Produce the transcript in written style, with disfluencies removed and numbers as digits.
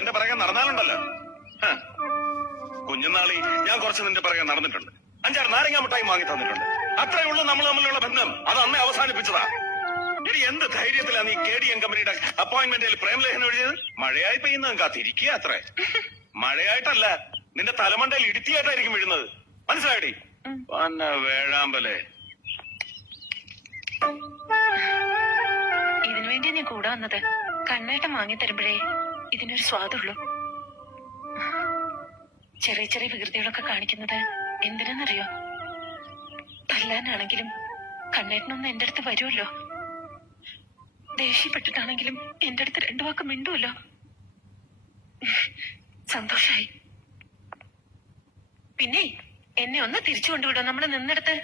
എന്റെ പിറകെ നടന്നാലുണ്ടല്ലോ. കുഞ്ഞുനാളി ഞാൻ കുറച്ച് നിന്റെ പിറകെ നടന്നിട്ടുണ്ട്. 5-6 നാരങ്ങ മിഠായി വാങ്ങി തന്നിട്ടുണ്ട്. അത്രേ ഉള്ളൂ നമ്മൾ തമ്മിലുള്ള ബന്ധം. അത് അന്നേ അവസാനിപ്പിച്ചതാ. ഇനി എന്ത് ധൈര്യത്തിലാണ് നീ KDM കമ്പനിയുടെ അപ്പോയിന്റ്മെന്റിൽ പ്രേമലേഖനം എഴുതിയത്? മഴയായി പെയ്യുന്നതും കാത്തിരിക്കുക അത്രേ. മഴയായിട്ടല്ല, നിന്റെ തലമണ്ടയിൽ ഇടുത്തിയായിട്ടായിരിക്കും വീഴുന്നത്. മനസ്സിലായടി? വന്ന വേഴാമ്പലേ. ഇതിനു വേണ്ടി നീ കൂടെ വന്നത്. കണ്ണേട്ടം വാങ്ങി തരുമ്പോഴേ ഇതിനൊരു സ്വാദുള്ളൂ. ചെറിയ ചെറിയ വികൃതികളൊക്കെ കാണിക്കുന്നത് എന്തിനാന്നറിയോ? തല്ലാനാണെങ്കിലും കണ്ണേട്ടനൊന്ന് എന്റെ അടുത്ത് വരുമല്ലോ. ദേഷ്യപ്പെട്ടിട്ടാണെങ്കിലും എന്റെ അടുത്ത് 2 വാക്ക് മിണ്ടുമല്ലോ. സന്തോഷായി. പിന്നെ എന്നെ ഒന്ന് തിരിച്ചു കൊണ്ടുവിടോ നമ്മള് നിന്നെടുത്ത്.